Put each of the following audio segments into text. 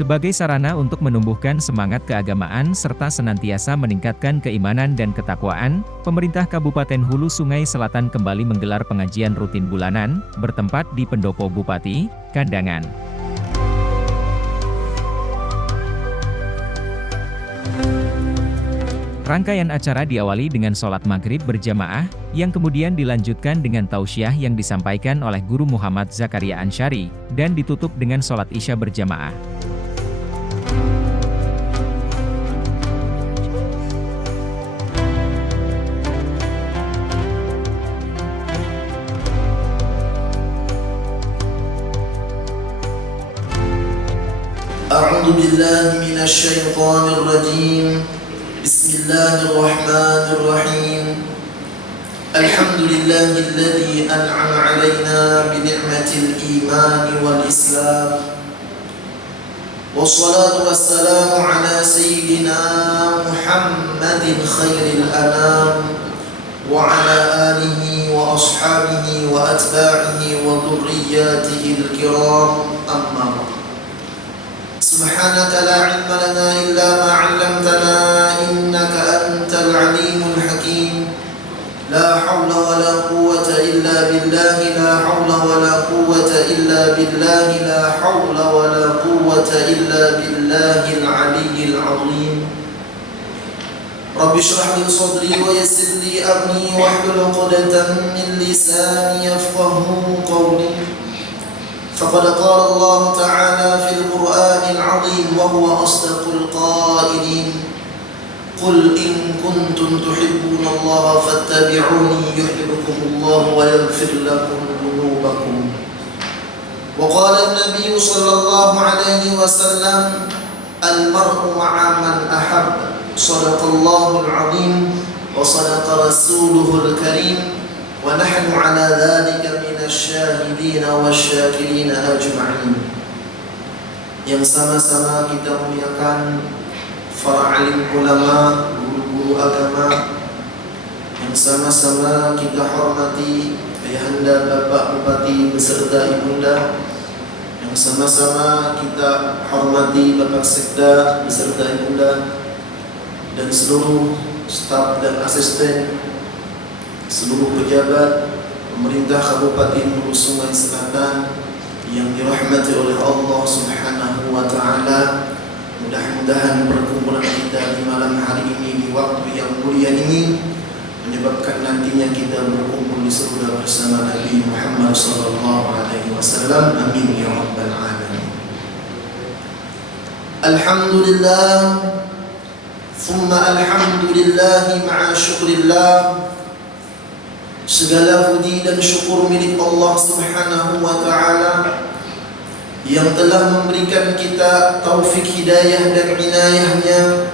Sebagai sarana untuk menumbuhkan semangat keagamaan serta senantiasa meningkatkan keimanan dan ketakwaan, pemerintah Kabupaten Hulu Sungai Selatan kembali menggelar pengajian rutin bulanan, bertempat di Pendopo Bupati, Kandangan. Rangkaian acara diawali dengan sholat maghrib berjamaah, yang kemudian dilanjutkan dengan tausiah yang disampaikan oleh Guru Muhammad Zakaria Ansyari, dan ditutup dengan sholat isya berjamaah. أعوذ بالله من الشيطان الرجيم بسم الله الرحمن الرحيم الحمد لله الذي أنعم علينا بنعمة الإيمان والإسلام والصلاة والسلام على سيدنا محمد خير الأنام وعلى آله وأصحابه وأتباعه وذرياته الكرام أما بعد سبحانك لا علم لنا إلا ما علمتنا إنك أنت العليم الحكيم لا حول ولا قوة إلا بالله لا حول ولا قوة إلا بالله لا حول ولا قوة إلا بالله العلي العظيم رب اشرح لي صدري ويسر لي أمري واحلل عقدة من لساني يفقهوا قولي فقد قال الله تعالى في القرآن العظيم وهو أصدق القائلين قل إن كنتم تحبون الله فاتبعوني يحببكم الله ويغفر لكم ذنوبكم وقال النبي صلى الله عليه وسلم المرء مع من أحب صدق الله العظيم وصدق رسوله الكريم ونحن على ذلك من الsyahidin wasyakirin ajma'in. Yang sama-sama kita muliakan para alim ulama, guru-guru agama, yang sama-sama kita hormati ayahanda Bapak Bupati beserta ibunda, yang sama-sama kita hormati Bapak Sekda beserta ibunda, dan seluruh staf dan asisten, seluruh pejabat pemerintah Kabupaten Hulu Sungai Selatan yang dirahmati oleh Allah Subhanahu wa Ta'ala. Mudah-mudahan perkumpulan kita di malam hari ini, di waktu yang mulia ini, menyebabkan nantinya kita berkumpul di surga bersama Nabi Muhammad SAW. Amin ya rabbal alamin. Alhamdulillah, thumma alhamdulillah ma'a syukrillah. Segala puji dan syukur milik Allah Subhanahu wa Ta'ala yang telah memberikan kita taufik hidayah dan inayahnya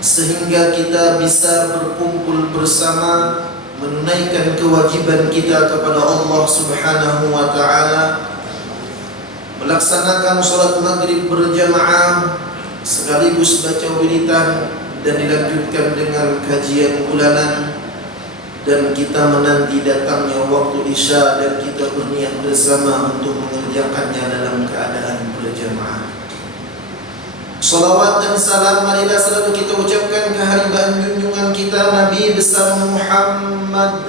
sehingga kita bisa berkumpul bersama menunaikan kewajiban kita kepada Allah Subhanahu wa Ta'ala, melaksanakan sholat maghrib berjamaah sekaligus baca wiridan dan dilanjutkan dengan kajian bulanan, dan kita menanti datangnya waktu isya dan kita berniat bersama untuk mengerjakannya dalam keadaan berjamaah. Salawat dan salam marilah selalu kita ucapkan kehadiran junjungan kita Nabi besar Muhammad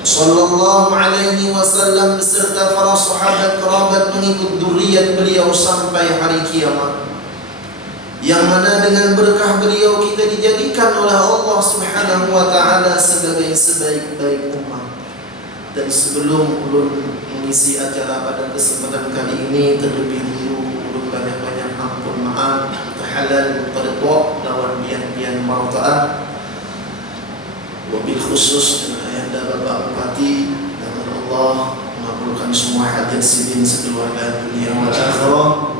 sallallahu alaihi wasallam beserta para sahabat, kerabat, pengikut dzurriyyat beliau sampai hari kiamat, yang mana dengan berkah beliau kita dijadikan oleh Allah Subhanahu wa Ta'ala sebagai sebaik-baik umat. Dan sebelum ulun mengisi acara pada kesempatan kali ini, terlebih dulu ulun banyak-banyak ampun maaf, tahalal, muqaddah, lawan pian-pian martaat, wabil khusus dengan ayahanda Bapak Bupati, dan Allah mengabulkan semua hajat sidin sekeluarga dunia wal akhirah.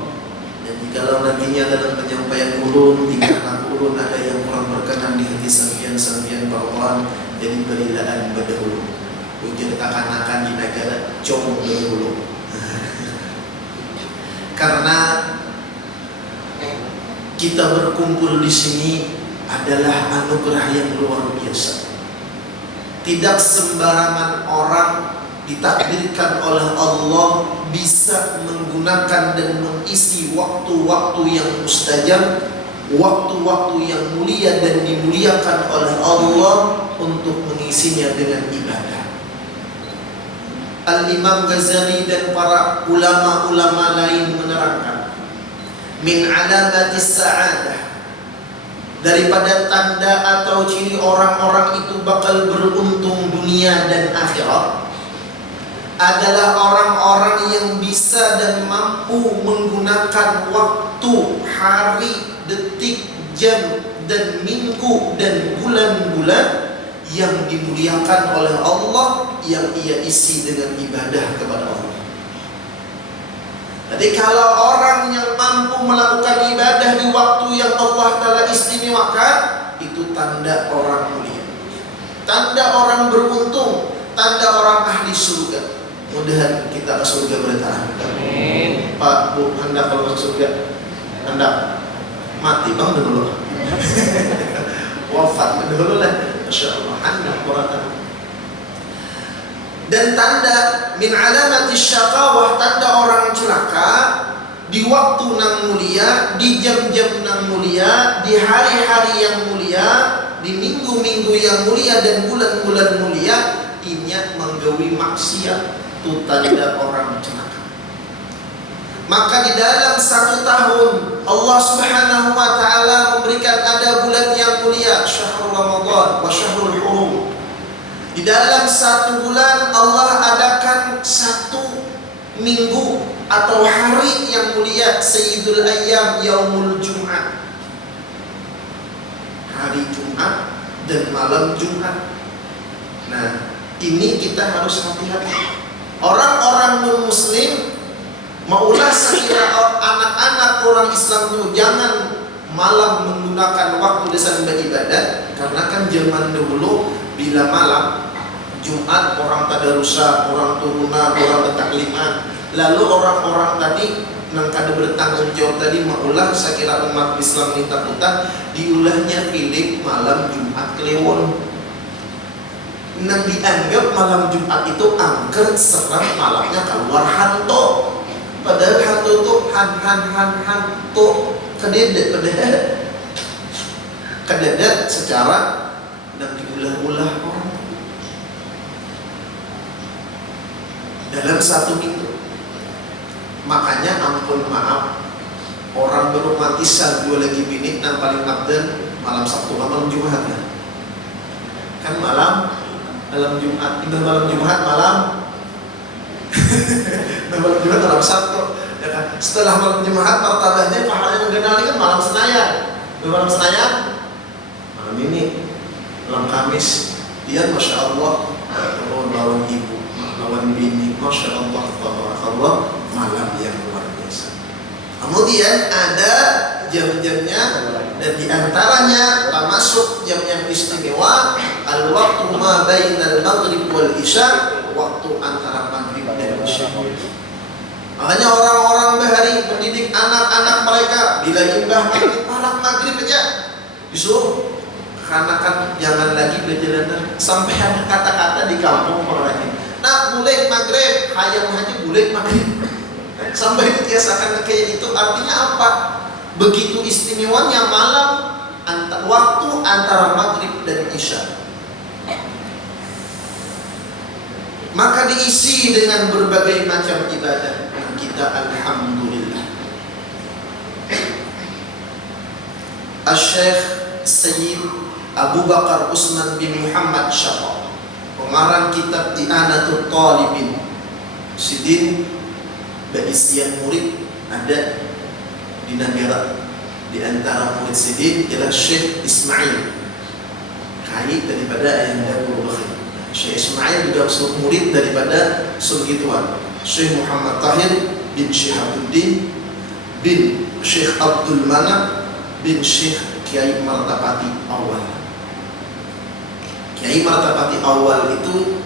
Kalau nantinya dalam penyampaian ulun, tingkah ulun ada yang kurang berkenan di hati sampian-sampian bawaan, jadi berilaan berdahulu. Ujar akan-akan di negara jom berdahulu. Karena kita berkumpul di sini adalah anugerah yang luar biasa. Tidak sembarangan orang ditakdirkan oleh Allah bisa menggunakan menggunakan dan mengisi waktu-waktu yang mustajab, waktu-waktu yang mulia dan dimuliakan oleh Allah untuk mengisinya dengan ibadah. Al-Imam Ghazali dan para ulama-ulama lain menerangkan, min alamatis sa'adah, daripada tanda atau ciri orang-orang itu bakal beruntung dunia dan akhirat, adalah orang-orang yang bisa dan mampu menggunakan waktu, hari, detik, jam, dan minggu dan bulan-bulan yang dimuliakan oleh Allah, yang ia isi dengan ibadah kepada Allah. Jadi kalau orang yang mampu melakukan ibadah di waktu yang Allah Ta'ala istimewakan, itu tanda orang mulia, tanda orang beruntung, tanda orang ahli surga. Mudah-mudahan kita ke surga bertahan. Amin. Pak, Bu, Anda kalau masuk surga, Anda mati bang dulu. Wafat dulu lah. Masya Allah, Anda bertahan. Dan tanda min alamati syaqawah, tanda orang celaka di waktu nang mulia, di jam-jam nang mulia, di hari-hari yang mulia, di minggu-minggu yang mulia dan bulan-bulan mulia, inya menggawi maksiat, itu tanda orang celaka. Maka di dalam 1 tahun Allah Subhanahu wa ta'ala memberikan ada bulan yang mulia, syahrul Ramadan wa syahrul hurum. Di dalam 1 bulan Allah adakan 1 minggu atau hari yang mulia, Sayyidul Ayyam, Yaumul Jum'ah, hari Jumat dan malam Jumat. Nah, ini kita harus hati-hati. Orang-orang non-muslim maulah sekira anak-anak orang Islam itu jangan malam menggunakan waktu desain beribadah, karena kan zaman dahulu bila malam Jumat orang tadarusan, orang turunan, orang bertakliman, lalu orang-orang tadi nang kada bertanggung jawab tadi maulah sekira umat Islam ini takutan diulahnya pilih malam Jumat Kliwon. Nang dianggap malam Jumat itu angker serang malamnya keluar hantu. Padahal hantu itu hantu kededet secara dan diulah-ulah orang dalam 1 minggu. Makanya ampun maaf, orang beromantisan 2 lagi bini yang paling abdel malam Sabtu, malam Jumat kan malam Jumat, indah malam Jumat malam malam Jumat malam Sabtu, ya kan? Setelah malam Jumat martabahnya pahala yang mengenali kan malam Senayan. Malam Senayan malam ini malam Kamis, dia Masya Allah lawan ibu, lawan bini, Masya Allah, tabarakallah, malam yang luar biasa. Kemudian ada jam-jamnya, dan diantaranya termasuk jam yang istimewa al-waktu ma bainal maghrib wal isya, waktu antara maghrib dan isya. Makanya orang-orang bahari mendidik anak-anak mereka bila imbah maghrib aja disuruh kanakan jangan lagi berjalanan, sampai ada kata-kata di kampung orangnya, nak boleh maghrib, hayam haji boleh maghrib, sampai dibiasakan kayak itu. Artinya apa? Begitu istimewanya malam waktu antara maghrib dan isya. Maka diisi dengan berbagai macam ibadah. Kita alhamdulillah. Asy-Syaikh Sayyid Abu Bakar Usman bin Muhammad Syafa, pengarang kitab I'anatul Talibin, sidin berisian murid ada di negara. Di antara murid sidin ialah Syekh Ismail, kait daripada Ayahanda Guru Bakhir. Syekh Ismail juga murid daripada Sulgituan, Syekh Muhammad Tahir bin Syihabuddin bin Syekh Abdul Manap bin Syekh Kiai Martapati Awal. Kiai Martapati Awal itu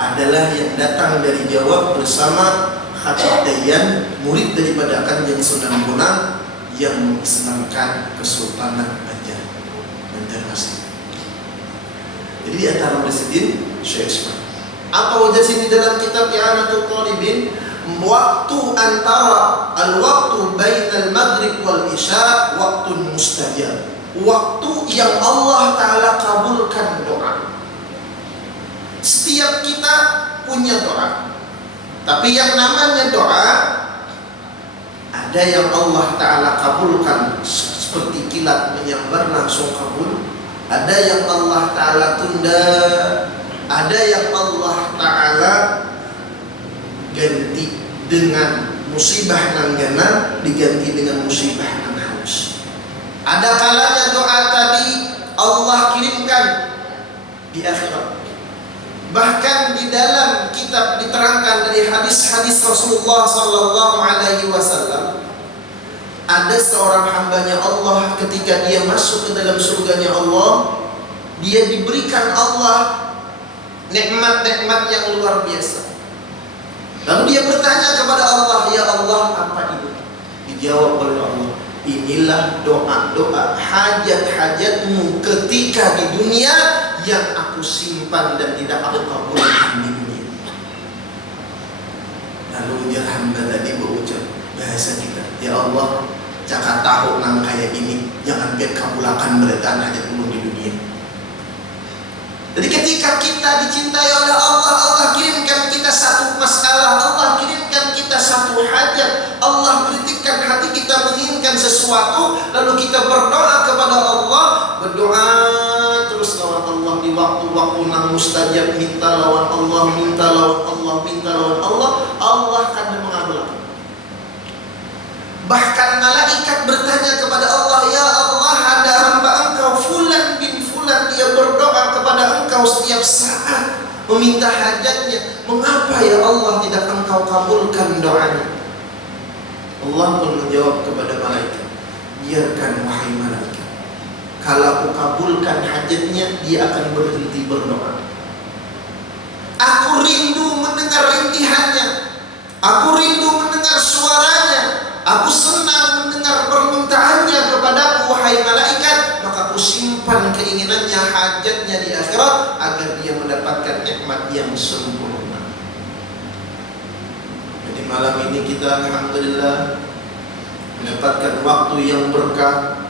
adalah yang datang dari Jawa bersama Khatib Dayan, murid daripada Kanjeng Sunan Bonang yang mengislamkan Kesultanan Banjarmasin. Jadi di antara presiden Syekh Ismail. Apa wajah sini dalam kitab I'anatul Talibin? waktu antara al-waktu bainal maghrib wal isya waktu mustajab, waktu yang Allah Ta'ala kabulkan doa. Setiap kita punya doa, tapi yang namanya doa ada yang Allah Ta'ala kabulkan seperti kilat menyambar langsung kabul, ada yang Allah Ta'ala tunda, ada yang Allah Ta'ala ganti dengan musibah nang gana diganti dengan musibah nang halus. Ada kalanya doa tadi Allah kirimkan di akhirat. Bahkan di dalam kitab diterangkan dari hadis-hadis Rasulullah sallallahu alaihi wasallam, ada seorang hambanya Allah ketika dia masuk ke dalam surganya Allah, dia diberikan Allah nikmat-nikmat yang luar biasa. Lalu dia bertanya kepada Allah, ya Allah, apa ini? Dijawab oleh Allah, inilah doa-doa hajat-hajatmu ketika di dunia yang aku simpan dan tidak aku kabulkan di dunia. Lalu dia hamba tadi berucap bahasa kita, ya Allah, jangan tahu nang kayak ini, jangan biar kabulkan beratan hajatmu di dunia. Jadi ketika kita dicintai oleh Allah, Allah kirimkan kita satu masalah, Allah kirimkan kita satu hajat, Allah berikan hati kita menginginkan sesuatu, lalu kita berdoa kepada Allah, berdoa terus lawan Allah di waktu-waktu nang mustajab, minta lawan Allah, minta lawan Allah, minta lawan Allah, Allah akan mengabulkan. Bahkan malaikat bertanya kepada Allah, ya Allah, ada hamba engkau Fulan bin Fulan, dia berdoa kepada engkau setiap saat meminta hajatnya, mengapa ya Allah tidak engkau kabulkan doanya? Allah pun menjawab kepada malaikat, biarkan wahai malaikat, kalau aku kabulkan hajatnya, dia akan berhenti berdoa. Aku rindu mendengar rintihannya, aku rindu mendengar suaranya, aku senang mendengar permintaannya kepadaku wahai malaikat, maka aku simpan keinginannya, hajatnya di akhirat agar dia mendapatkan nikmat yang sempurna. Jadi malam ini kita alhamdulillah mendapatkan waktu yang berkah,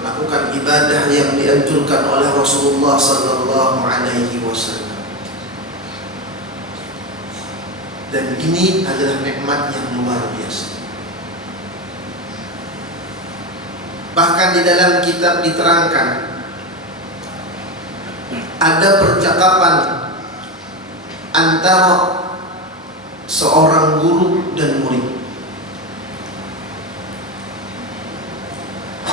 melakukan ibadah yang dianjurkan oleh Rasulullah sallallahu alaihi wasallam. Dan ini adalah nikmat yang luar biasa. Bahkan di dalam kitab diterangkan ada percakapan antara seorang guru dan murid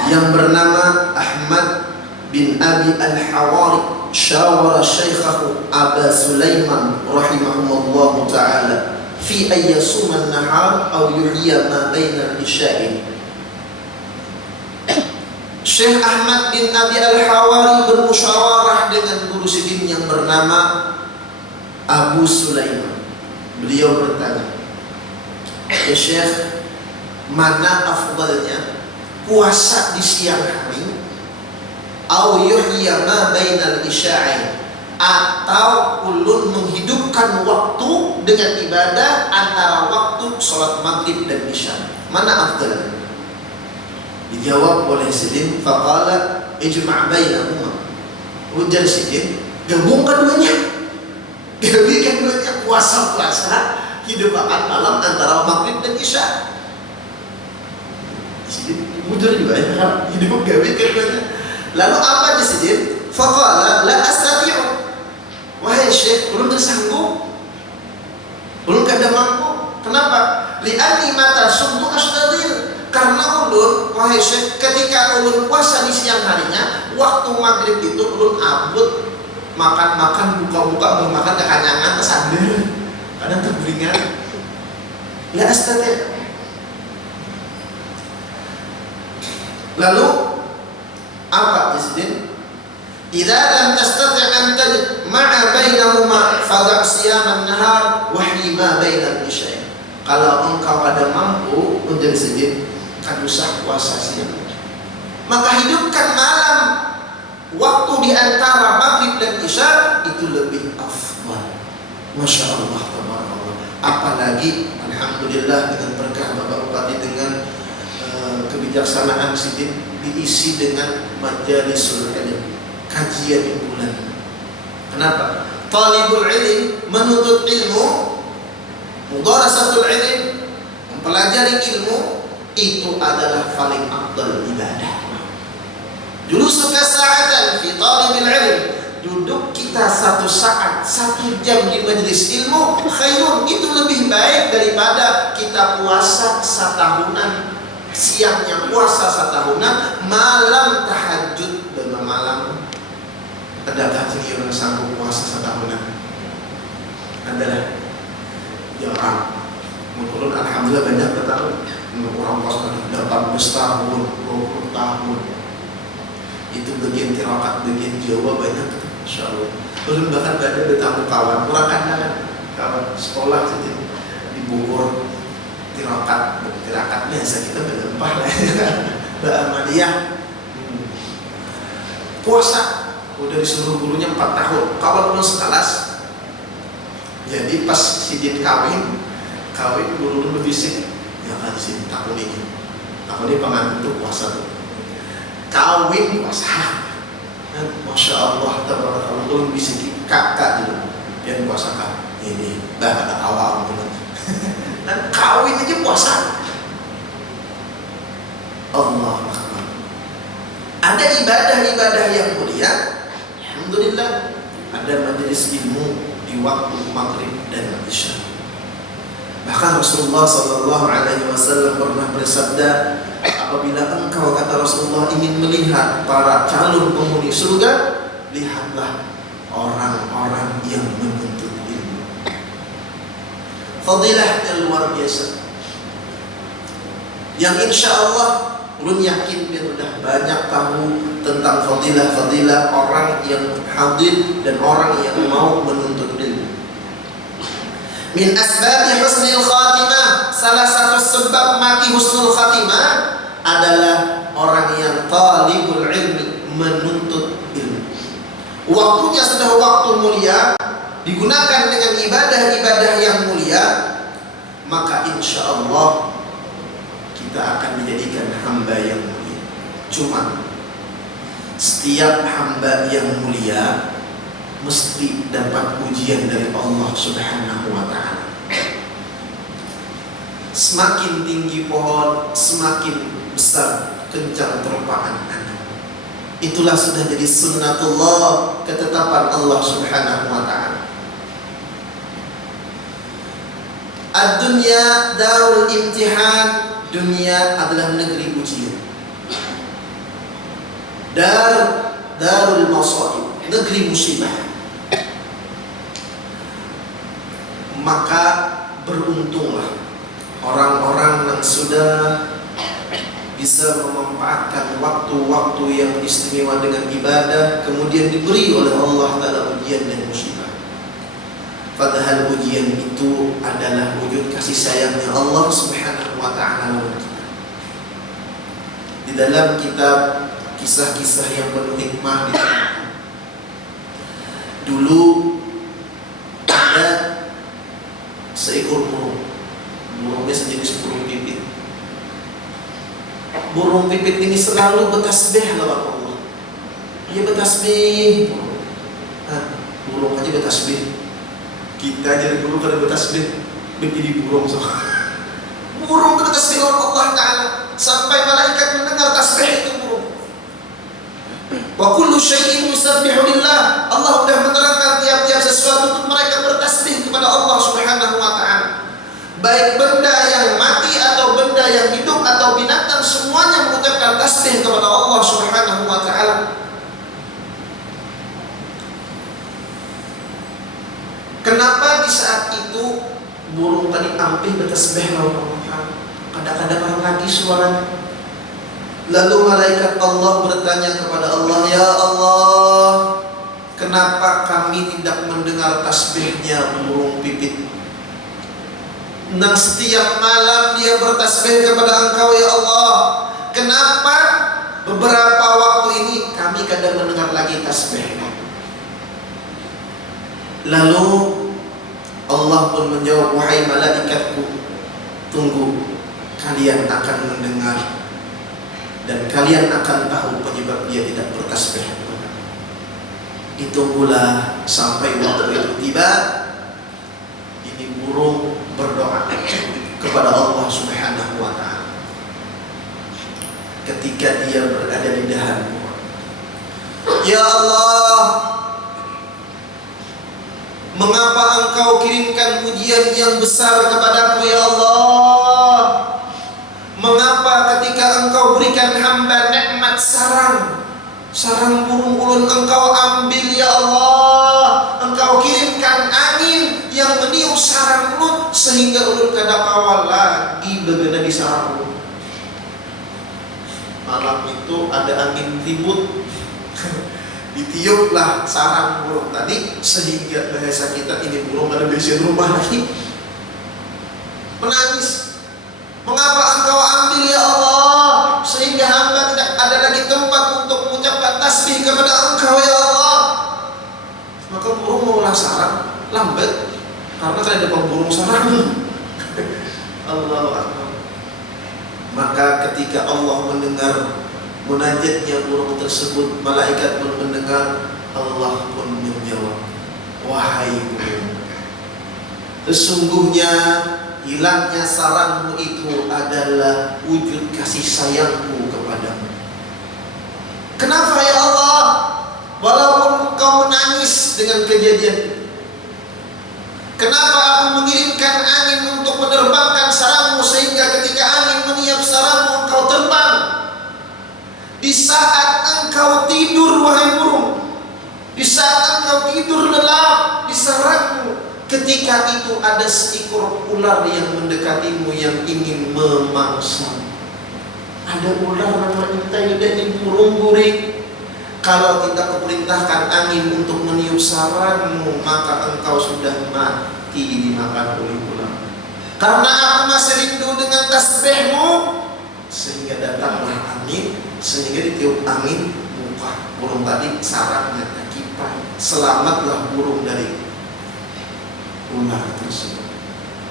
yang bernama Ahmad bin Abi Al-Hawari, syawara syaikhahu Aba Sulaiman rahimahumullah ta'ala fi ayyasuma an-nahar aw yuhya ma baina al-isya'i. Syekh Ahmad bin Abi Al-Hawari bermusyawarah dengan guru sidin yang bernama Abu Sulaiman. Beliau bertanya, ya Syekh, mana afdalnya, puasa di siang hari au yuhya ma bainal isya'i, atau ulun menghidupkan waktu dengan ibadah antara waktu sholat maghrib dan isya, mana afdalnya? Dijawab oleh sidin, faqala ijma' bainahuma. Ujar sidin, gabung keduanya, gabungkan keduanya, puasa hidupkan malam antara maghrib dan isya. Sidin ujar juga ya, hidup gabungkan keduanya. Lalu apa di sidin? Faqala la astati'u. Wahai Syekh, ulun tersanggup, ulun kada mampu. Kenapa? Li'anni mata sumtu astadil. Karena ulun, wahai Syekh, ketika ulun puasa di siang harinya, waktu maghrib itu ulun abut, makan-makan, buka-buka, bermakan kekanyangan, tersadar, kadang terberingat. La astati'. Lalu apa disini? Idza lam tastati' an tajid ma'a bainahuma fadha' siyaman nahar wa hima bainal isya'. Kalau engkau ada mampu untuk sedih, kan usah puasa siang, maka hidupkan malam, waktu di antara maghrib dan isya itu lebih afdal. Masya Allah, tabarakallah. Apalagi alhamdulillah dengan berkah Bapak Bupati dengan kebijaksanaan Sidin diisi dengan majalisul ilm, kajian bulan. Kenapa? Talibul ilm, menuntut ilmu, mudarasatul ilm, mempelajari ilmu, itu adalah paling afdal ibadah. Julusuka sa'atan fi talibil ilm, duduk kita 1 saat, 1 jam di majelis ilmu, khairun, itu lebih baik daripada kita puasa setahunan, siangnya puasa setahunan, malam tahajud dan malam. Adakah sih orang sanggup puasa setahunan? Adalah jarang. Mungkin alhamdulillah banyak bertahun. Orang puasa 18 tahun, 20 tahun. Itu bagian tirakat, bagian Jawa banyak. Insya Allah. Belum bahkan ada bertamu kawan, orang kandangan kawan sekolah di Bogor, tirakat biasa kita berlempah lah, Ahmadiyah. Puasa udah disuruh gurunya 4 tahun, kawan belum sekelas. Jadi pas Sidin kawin guru lebih bisik, ya kan sih tahun ini pengantin tuh puasa tuh, kawin puasa. Masya Allah, tabarakallah, bisa kakak dulu yang puasa kan ini bahkan awal dan kawin aja puasa. Allah Akbar. Ada ibadah-ibadah yang mulia, alhamdulillah. Ada majelis ilmu di waktu maghrib dan isya. Bahkan Rasulullah SAW pernah bersabda, apabila engkau, kata Rasulullah, ingin melihat para calon penghuni surga, lihatlah orang-orang yang menuntut ilmu. Fadilahnya luar biasa, yang insya Allah ulun yakin dia sudah banyak tahu tentang fadilah-fadilah orang yang hadir dan orang yang mau menuntut ilmu. Min asbabi husnul khatimah, salah satu sebab mati husnul khatimah adalah orang yang talibul ilmi, menuntut ilmu. Waktunya sudah waktu mulia, digunakan dengan ibadah-ibadah yang mulia, maka insya Allah kita akan menjadikan hamba yang mulia. Cuma setiap hamba yang mulia mesti dapat ujian dari Allah Subhanahu wa ta'ala. Semakin tinggi pohon, semakin besar kencang terpaan anak. Itulah sudah jadi sunnatullah, ketetapan Allah Subhanahu wa ta'ala. Ad-dunya darul imtihan, dunia adalah negeri ujian. Darul masaib, negeri musibah. Maka beruntunglah orang-orang yang sudah bisa memanfaatkan waktu-waktu yang istimewa dengan ibadah, kemudian diberi oleh Allah Ta'ala ujian dan musibah. Padahal ujian itu adalah wujud kasih sayangnya Allah Subhanahu wa ta'ala. Di dalam kitab kisah-kisah yang penuh hikmah diterangkan, dulu ada seekor burung. Burungnya sejenis burung pipit. Burung pipit ini selalu bertasbih lawan Allah. Dia bertasbih. Burung aja bertasbih. Kita jadi burung kada bertasbih, menjadi burung so. Burung bertasbih lawan Allah Ta'ala sampai malaikat mendengar tasbih itu burung. Wa kullu syai'in yusabbihu lillah. Allah sudah menerangkan tiap-tiap sesuatu untuk mereka bertasbih kepada Allah Subhanahu wa ta'ala. Baik benda yang mati atau benda yang hidup atau binatang, semuanya mengucapkan tasbih kepada Allah Subhanahu wa ta'ala. Kenapa di saat itu burung tadi ampih bertasbih kepada Allah? Kadang-kadang orang lagi suaranya. Lalu malaikat Allah bertanya kepada Allah, ya Allah, kenapa kami tidak mendengar tasbihnya burung pipit? Nah, setiap malam dia bertasbih kepada Engkau ya Allah. Kenapa beberapa waktu ini kami kadang mendengar lagi tasbihnya? Lalu Allah pun menjawab, wahai malaikatku, tunggu, kalian akan mendengar dan kalian akan tahu penyebab dia tidak bertasbih. Ditunggulah sampai waktu itu tiba. Ini burung berdoa kepada Allah Subhanahu wa ta'ala ketika dia berada di dahan buah. Ya Allah, mengapa Engkau kirimkan ujian yang besar kepadaku ya Allah? Mengapa ketika Engkau berikan hamba nikmat sarang burung ulun Engkau ambil ya Allah? Engkau kirimkan angin yang meniup sarang ulun sehingga ulun kada kawal lagi bebenah di sarang ulun. Malam itu ada angin ribut. Ditiuplah sarang burung tadi sehingga bahasa kita ini burung ada di rumah lagi. Menangis. Mengapa Engkau ambil ya Allah sehingga hamba tidak ada lagi tempat untuk mengucapkan tasbih kepada Engkau ya Allah? Maka burung mengolah sarang lambat karena kan ada burung sarang. Allahu Akbar. Maka ketika Allah mendengar munajatnya burung tersebut, malaikat pun mendengar, Allah pun menjawab, wahai burung, sesungguhnya hilangnya sarangmu itu adalah wujud kasih sayangku kepadamu. Kenapa ya Allah? Walaupun kau menangis dengan kejadian itu, kenapa aku mengirimkan angin untuk menerbangkan sarangmu sehingga ketika angin meniup sarangmu engkau terbang? Di saat engkau tidur wahai burung, di saat engkau tidur lelap di sarangmu, ketika itu ada seekor ular yang mendekatimu yang ingin memangsa. Ada ular namanya ini burung guring. Kalau tidak kuperintahkan angin untuk meniup sarangmu, maka engkau sudah mati dimakan oleh ular. Karena aku masih rindu dengan tasbihmu, sehingga datanglah angin, sehingga ditiup angin muka burung tadi, sarangnya terkipai. Selamatlah burung dari ular tersebut.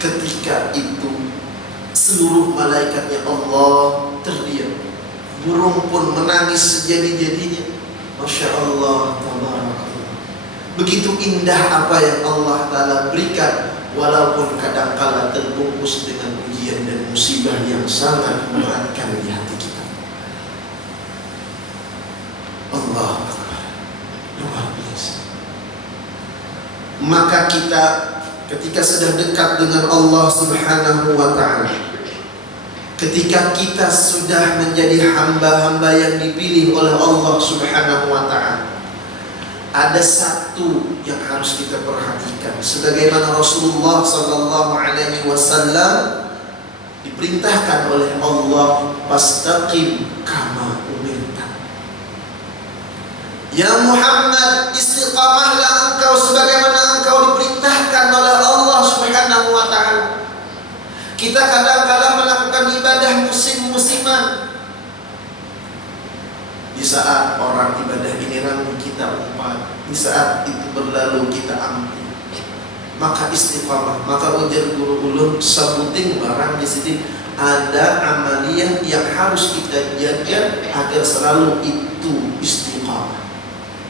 Ketika itu seluruh malaikatnya Allah terdiam. Burung pun menangis sejadi-jadinya. Masya Allah, tabarakallah. Begitu indah apa yang Allah Ta'ala berikan, walaupun kadangkala terbungkus dengan ujian dan musibah yang sangat memberatkan di hati kita. Allah Akbar, luar biasa. Maka kita ketika sudah dekat dengan Allah Subhanahu wa ta'ala, ketika kita sudah menjadi hamba-hamba yang dipilih oleh Allah Subhanahu wa ta'ala, ada satu yang harus kita perhatikan. Sebagaimana Rasulullah sallallahu alaihi wasallam diperintahkan oleh Allah, fastaqim kama umirta. Ya Muhammad, istiqamahlah engkau sebagaimana engkau diperintahkan oleh Allah Subhanahu wa ta'ala. Kita kadang-kadang melakukan ibadah musim-musiman. Di saat orang ibadah ini ramu kita umpat, di saat itu berlalu kita ambil. Maka istiqamah. Maka ujar guru ulun, sebuting barang di sini ada amaliyah yang harus kita jaga agar selalu itu istiqamah.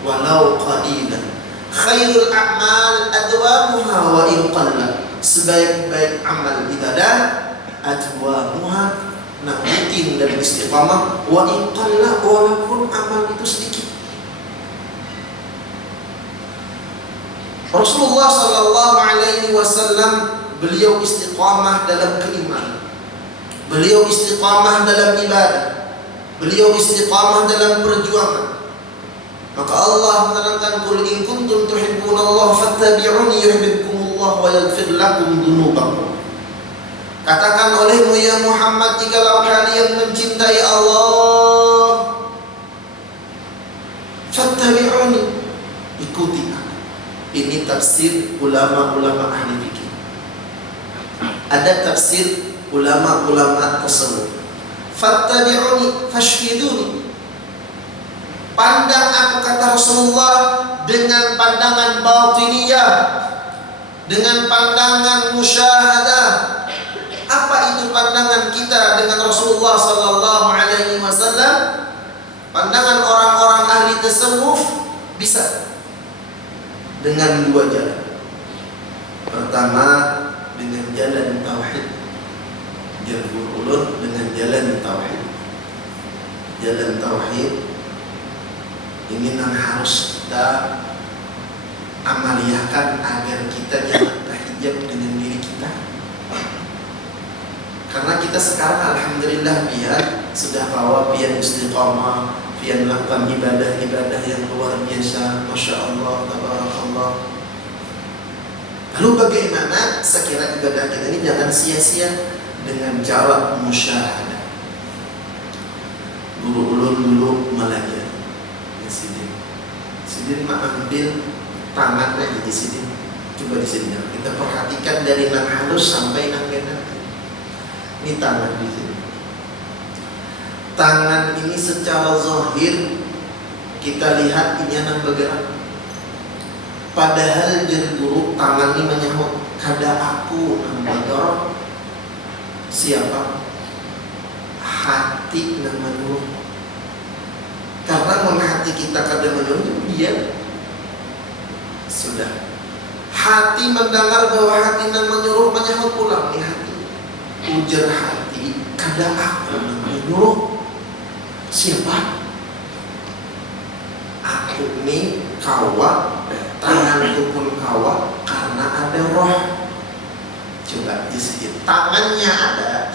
Walau qalilan khairul a'mal adwamuha wa in qalla. Sebaik-baik amal ibadah adwamuha, nah rutin dan istiqamah, wa in qalla, walaupun amal itu sedikit. Rasulullah sallallahu alaihi wasallam beliau istiqamah dalam keimanan. Beliau istiqamah dalam ibadah. Beliau istiqamah dalam perjuangan. Maka Allah menerangkan, qul in kuntum tuhibbunallaha fattabi'uni yuhibbukumullah wa yaghfir lakum dzunubakum. Katakan olehmu ya Muhammad, jikalau kalian mencintai Allah, fattabi'uni, ikuti aku. Ini tafsir ulama-ulama ahli fikih. Ada tafsir ulama-ulama tasawuf. Fattabi'uni fashhiduni. Pandang aku, kata Rasulullah, dengan pandangan batiniyah. dengan pandangan musyahadah. Apa itu pandangan kita dengan Rasulullah sallallahu alaihi wasallam? Pandangan orang-orang ahli tasawuf bisa dengan dua jalan. Pertama, dengan jalan tauhid. Jalbul ulun dengan jalan tauhid. Jalan tauhid ini yang harus kita amaliakan agar kita jangan terhijab dengan diri kita. Karena kita sekarang alhamdulillah sudah bawa pian istiqamah, pian melakukan ibadah-ibadah yang luar biasa, masya Allah, tabarakallah. Lalu bagaimana sekira ibadah kita ini jangan sia-sia dengan cara musyahadah. Guru ulun dulu belajar di sini. Sidin ambil tangannya di sini. Coba di sini kita perhatikan dari nang halus sampai nang genak. Ini tangan di sini. Tangan ini secara zahir kita lihat ini nang bergerak. Padahal jadi guru tangan ini menyahut kada aku nang bergerak. Siapa? Hati nang menurut. Karena hati kita kada menurut dia sudah. Hati mendengar bahwa hati nang menyuruh menyahut pulang nih hati. Ujar hati, kada aku nang menyuruh. Siapa? Aku nih kawa, tanganku pun kawa karena ada roh. Coba disini tangannya ada,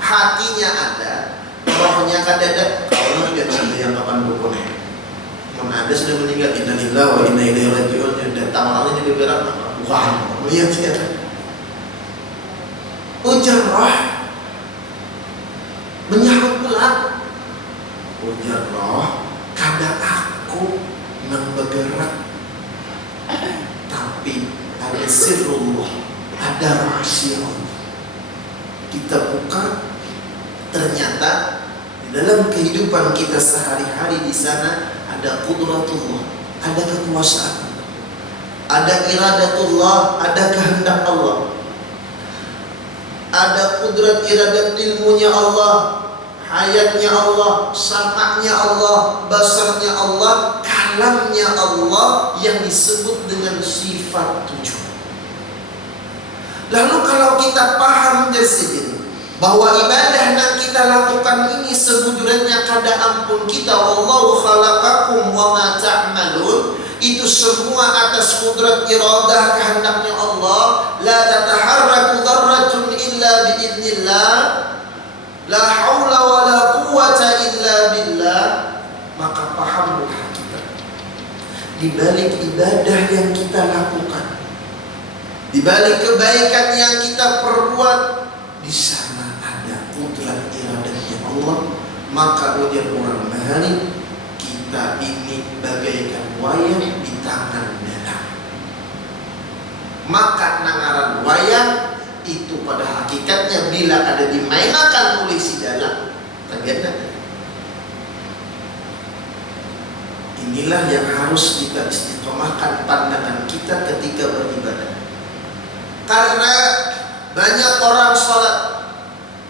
hatinya ada, rohnya kada ada. Kalau tidak ada yang kapan bukunya. Mana ada sudah meninggal, innalillahi wa inna ilaihi raji'un. Dan tangannya juga gerak, bukan? Lihat ya. Ujar roh menyahut pulang. Ujar roh kada aku nang bergerak, tapi ada sirrullah, ada rahasia Allah. Kita buka, ternyata di dalam kehidupan kita sehari-hari di sana ada qudratullah, ada kekuasaan, ada iradatullah, ada kehendak Allah, ada kudrat iradat ilmunya Allah, hayatnya Allah, sama'nya Allah, basarnya Allah, kalamnya Allah yang disebut dengan sifat 7. Lalu kalau kita paham jadi bahwa ibadah yang kita lakukan ini sebujurnya kada ampun kita, wallahu khalaqakum wa ma ta'malun, itu semua atas kudrat iradah kehendaknya Allah. La tataharraku dzarratun illa biidznillah, la haula wa la quwwata illa billah. Maka pahamlah kita di balik ibadah yang kita lakukan, di balik kebaikan yang kita perbuat, di sana ada kudrat iradahnya Allah. Maka ujar orang bahari, kita ini bagaikan wayang di tangan dalam. Maka nangaran wayang itu pada hakikatnya bila ada dimainkan oleh si dalam, ternyata inilah yang harus kita istiqomahkan pandangan kita ketika beribadah. Karena banyak orang sholat,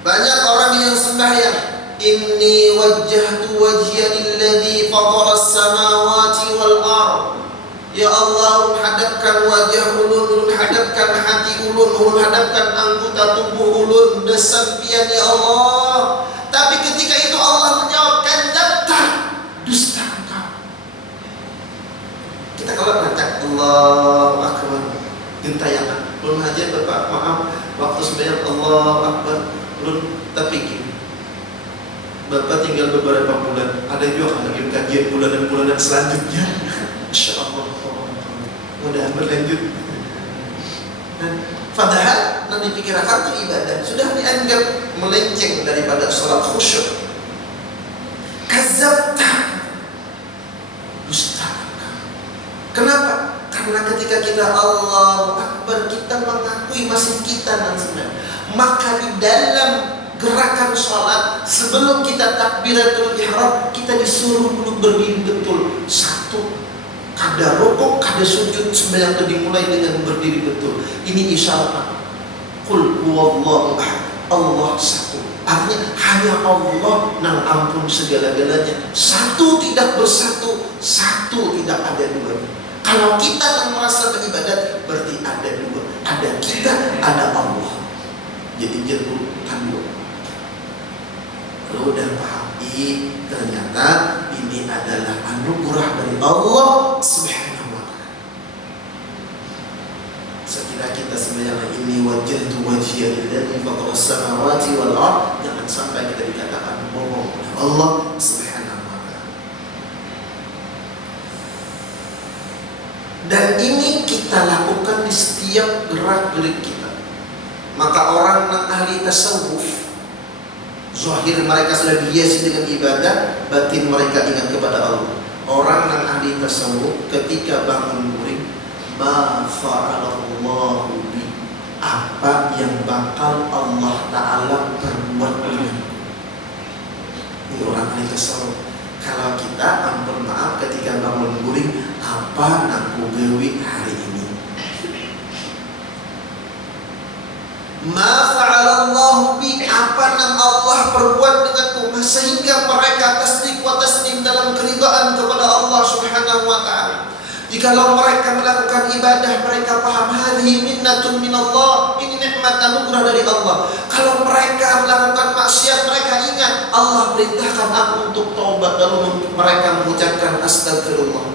banyak orang yang sembahyang. Inni wajjahtu wajhiya lilladzi fatara as-samawati wal ardh. Ya Allah, hadapkan wajah ulun, hadapkan hati ulun, hadapkan anggota tubuh ulun desan pian ya Allah. Tapi ketika itu Allah menjawab, kadzabta, dusta engkau. Kita kalau baca Allahu akbar, gentayangan. Ulun hajar Bapak, maaf, waktu sembahyang Allahu akbar, ulun terpikir Bapak tinggal beberapa bulan, ada juga lagi kajian bulanan-bulanan selanjutnya. Masya Allah, mudah berlanjut. Dan padahal nanti dipikirkan itu ibadah sudah dianggap melenceng daripada sholat khusyuk. Kadzabta, dusta. Kenapa? Karena ketika kita Allahu Akbar, kita mengakui masih kita dan sebenarnya. Maka di dalam gerakan sholat, sebelum kita takbiratul ihram, kita disuruh dulu berdiri betul. Satu, kada ada rukuk, ada sujud, sembahyang itu dimulai dengan berdiri betul. Ini isyarat. Qul huwallahu ahad, Allah satu. Artinya hanya Allah nang ampun segala-galanya. Satu tidak bersatu, satu tidak ada dua. Kalau kita yang merasa beribadat, berarti ada dua. Ada kita, ada Allah. Jadi jeruk tanduk. Kalau udah pahami, ternyata ini adalah anugerah dari Allah Subhanahu wa ta'ala. Sekira kita sebenarnya ini wajah tu wajhiya lillahi faqras samawati wal ard, jangan sampai kita dikatakan bohong oleh Allah Subhanahu wa ta'ala. Dan ini kita lakukan di setiap gerak-gerik kita. Maka orang yang ahli tasawuf, zahir mereka sudah dihiasi dengan ibadah, batin mereka ingat kepada Allah. Orang yang ahli tasawuf ketika bangun guring, ma fa'alallahu bi, apa yang bakal Allah Ta'ala perbuat dengan. Ini orang ahli tasawuf. Kalau kita, ampun maaf, ketika bangun guring, apa nak gawi hari ini? Ma fa'alallahu bi, apa yang Allah perbuat denganku, sehingga mereka tasdik wa taslim dalam keridaan kepada Allah Subhanahu wa ta'ala. Jikalau mereka melakukan ibadah, mereka paham hadhihi minnatun minallah, ini nikmat anugerah dari Allah. Kalau mereka melakukan maksiat, mereka ingat Allah perintahkan aku untuk taubat, lalu mereka mengucapkan astagfirullah.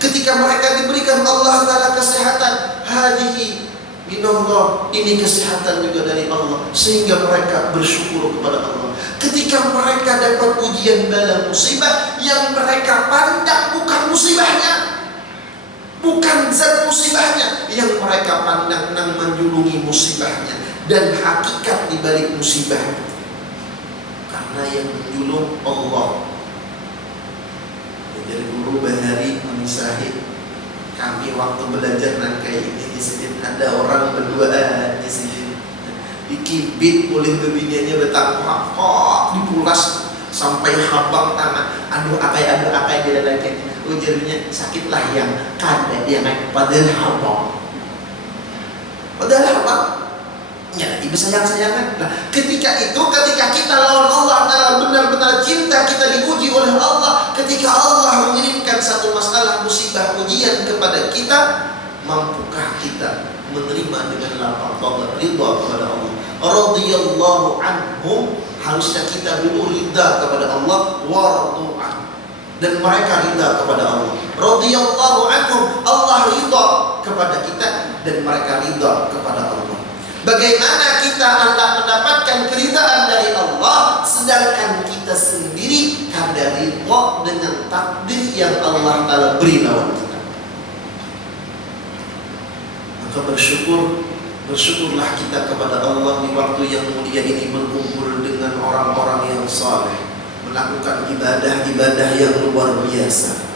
Ketika mereka diberikan Allah Ta'ala kesehatan, hadhihi minallah, ini kesehatan juga dari Allah, sehingga mereka bersyukur kepada Allah. Ketika mereka dapat ujian bala musibah, yang mereka pandang bukan musibahnya, bukan zat musibahnya, yang mereka pandang nang menjulungi musibahnya dan hakikat di balik musibah. Karena yang menjulung Allah. Jadi guru Bahari memisahi kami waktu belajar kayak ini di sini, ada orang berduaan di sini, dikibit oleh bebiniannya, betapa kok dipulas sampai habang tangan, aduh akai dia lagi, ujarnya sakitlah yang kada dia naik padahal habang, ya ibu sayang-sayangan. Nah, ketika kita lawan Allah Ta'ala, benar-benar cinta kita diuji oleh Allah. Ketika Allah mengirimkan satu masalah, musibah, ujian kepada kita, mampukah kita menerima dengan lapang dada, ridha kepada Allah? Radhiyallahu anhum, harusnya kita dulu ridha kepada Allah, wardu'an, dan mereka ridha kepada Allah. Radhiyallahu anhum, Allah ridha kepada kita dan mereka ridha kepada Allah. Bagaimana kita hendak mendapatkan keridhaan dari Allah, sedangkan kita sendiri kada ridha dengan takdir yang Allah Ta'ala beri lawan kita? Maka bersyukurlah kita kepada Allah di waktu yang mulia ini, berkumpul dengan orang-orang yang saleh, melakukan ibadah-ibadah yang luar biasa,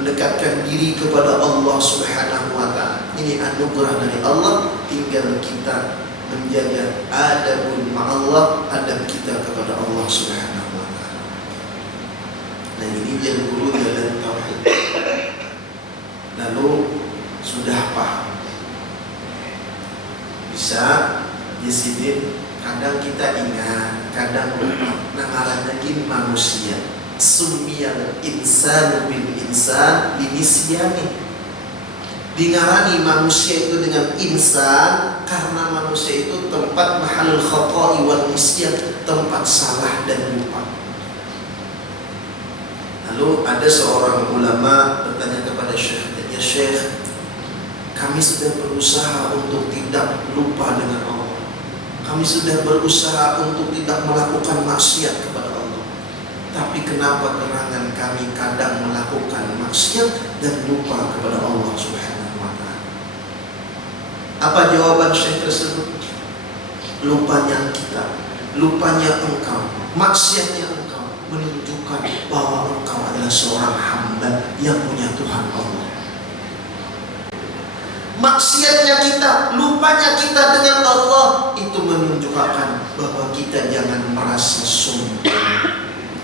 mendekatkan diri kepada Allah Subhanahu wa ta'ala. Ini anugerah dari Allah, tinggal kita menjaga adabun ma'allah, adab kita kepada Allah Subhanahu wa ta'ala. Nah, ini dia guru dalam tauhid. Lalu sudah paham, bisa di sini kadang kita ingat, kadang lupa. Nah, lagi manusia sumiyal insan bil insan dinisyani, dingarani manusia itu dengan insan karena manusia itu tempat mahalul khata'i wal nisyan, tempat salah dan lupa. Lalu ada seorang ulama bertanya kepada Syekh, ya Syekh, kami sudah berusaha untuk tidak lupa dengan Allah, kami sudah berusaha untuk tidak melakukan maksiat kepada Allah, tapi kenapa gerangan kami kadang melakukan maksiat dan lupa kepada Allah Subhanahu. Apa jawaban Syekh tersebut? Lupanya kita, lupanya engkau, maksiatnya engkau menunjukkan bahwa engkau adalah seorang hamba yang punya Tuhan Allah. Maksiatnya kita, lupanya kita dengan Allah, itu menunjukkan bahwa kita jangan merasa sombong.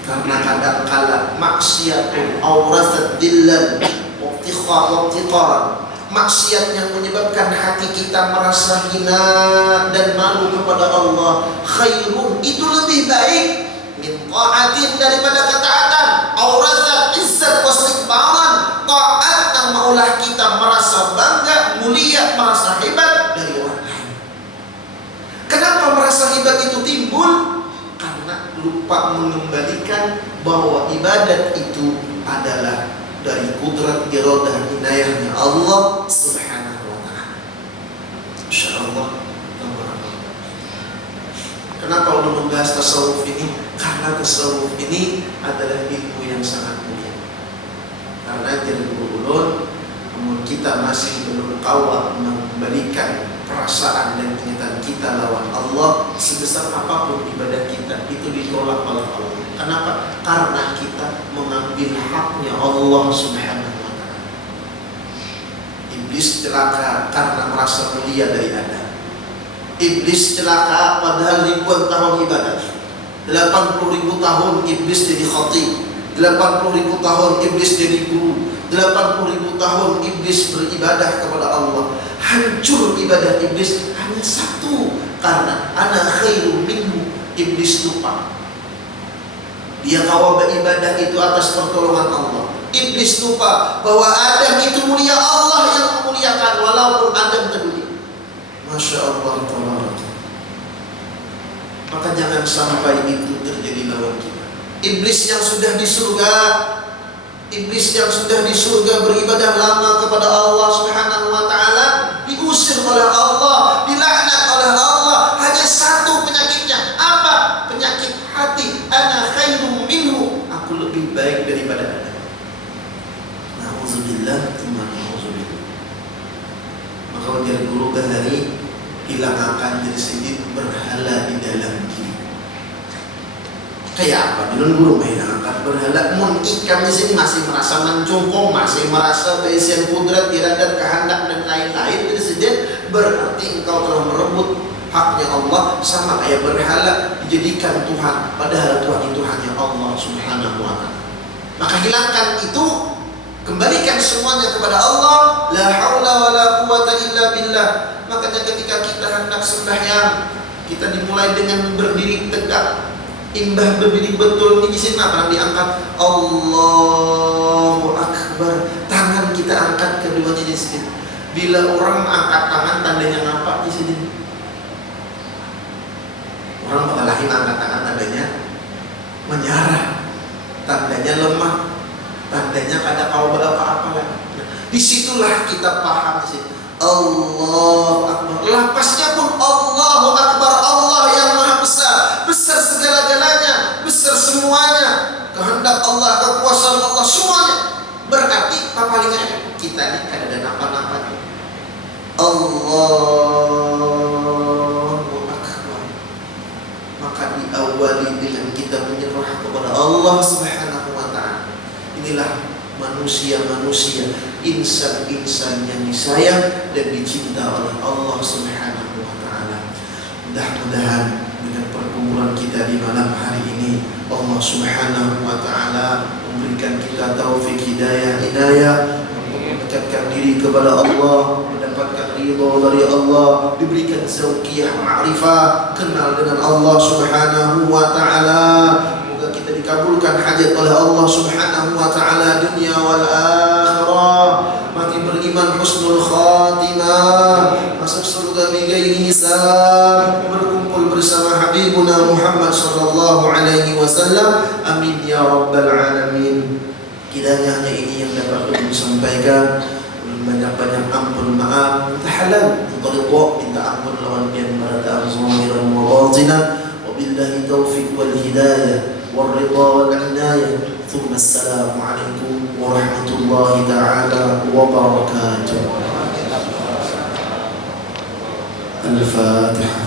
Karena kadang-kala maksiatun awrasat dillan wa iftikhar wa iftiqaran. Maksiat yang menyebabkan hati kita merasa hina dan malu kepada Allah, khairun, itu lebih baik min ta'atin, daripada ketaatan, aurathat izzat wastikbaran, taat yang maulah kita merasa bangga, mulia, merasa hebat dari orang lain. Kenapa merasa hebat itu timbul? Karena lupa mengembalikan bahwa ibadat itu adalah dari kudrat iradah inayahnya Allah Subhanahu wa ta'ala. Insyaallah. Kenapa udah membahas tasawuf ini? Karena tasawuf ini adalah ilmu yang sangat mulia. Karena jadi ulun, namun kita masih belum kawal mengembalikan perasaan dan ingatan kita lawan Allah, sebesar apapun ibadah kita itu ditolak oleh Allah. Kenapa? Karena kita mengambil haknya Allah Subhanahu wa ta'ala. Iblis celaka karena merasa mulia dari Adam. Iblis celaka padahal ribuan tahun ibadah. 80.000 tahun iblis jadi khatib, 80.000 tahun iblis jadi guru, 80.000 tahun iblis beribadah kepada Allah. Hancur ibadah iblis hanya satu, karena ana khairu minhu. Iblis lupa dia kawal beribadah itu atas pertolongan Allah. Iblis lupa bahwa Adam itu mulia, Allah yang memuliakan walaupun Adam terduli. Masya Allah. Maka jangan sampai itu terjadi lawan kita. Iblis yang sudah di surga, iblis yang sudah di surga beribadah lama kepada Allah Subhanahu wa ta'ala, diusir oleh Allah, dilaknat oleh Allah. Hanya satu penyakitnya. Apa? Penyakit hati. Ana khairum minhu, aku lebih baik daripada Adam. Na'udzubillah, na'udzubillah. Maka wajar guru bahari hilang akan jadi sedikit berhala di dalam diri. Kayak apa? Dulu guru hilang akan berhala. Mungkin kami sini masih merasa mencungkung, masih merasa beisian kudrat, iradat, kehendak dan lain-lain. Jadi sedikit berarti engkau telah merebut haknya Allah, sama kayak berhala dijadikan Tuhan, padahal Tuhan itu hanya Allah Subhanahu wa ta'ala. Maka hilangkan itu, kembalikan semuanya kepada Allah. La haula wa la quwata illa billah. Makanya ketika kita hendak sembahyang, kita dimulai dengan berdiri tegak, imbah berdiri betul. Ini sini apa? Diangkat Allahu Akbar. Tangan kita angkat keduanya di sini. Bila orang angkat tangan, tandanya apa di sini? Orang bakal lahir angkat tangan, tandanya menyerah, tandanya lemah, tandanya kada kau apa-apa lagi. Disitulah kita paham di sini. Allahu Akbar. Lapasnya pun Allahu Akbar. Allah yang maha besar, besar segala-galanya, besar semuanya. Kehendak Allah, kekuasaan Allah, semuanya. Berarti papalingan kita ini kada ada napa-napanya. Allahu Akbar. Maka diawali dengan kita menyerah kepada Allah Subhanahu wa ta'ala. Inilah manusia-manusia, insan-insan yang disayang dan dicinta oleh Allah Subhanahu wa ta'ala. Mudah-mudahan dengan perkumpulan kita di malam hari ini, Allah Subhanahu wa ta'ala memberikan kita taufik hidayah, mendekatkan diri kepada Allah, mendapatkan ridha dari Allah, diberikan zauqiyah ma'rifah, kenal dengan Allah Subhanahu wa ta'ala. Kita dikabulkan hajat oleh Allah Subhanahu wa ta'ala dunia wal akhirah, mati beriman husnul khatimah, masuk surga bighairi hisab, berkumpul bersama Habibuna Muhammad sallallahu alaihi wasallam. Amin ya rabbal alamin. Kiranya hanya ini yang dapat kami sampaikan. Banyak-banyak ampun, maaf, minta halal, minta ridha, minta ampun lawan yang berada zahiran wa batinan. Wabillahi taufiq wal hidayah والرضا والعناية. ثم السلام عليكم ورحمة الله تعالى وبركاته. الفاتحة.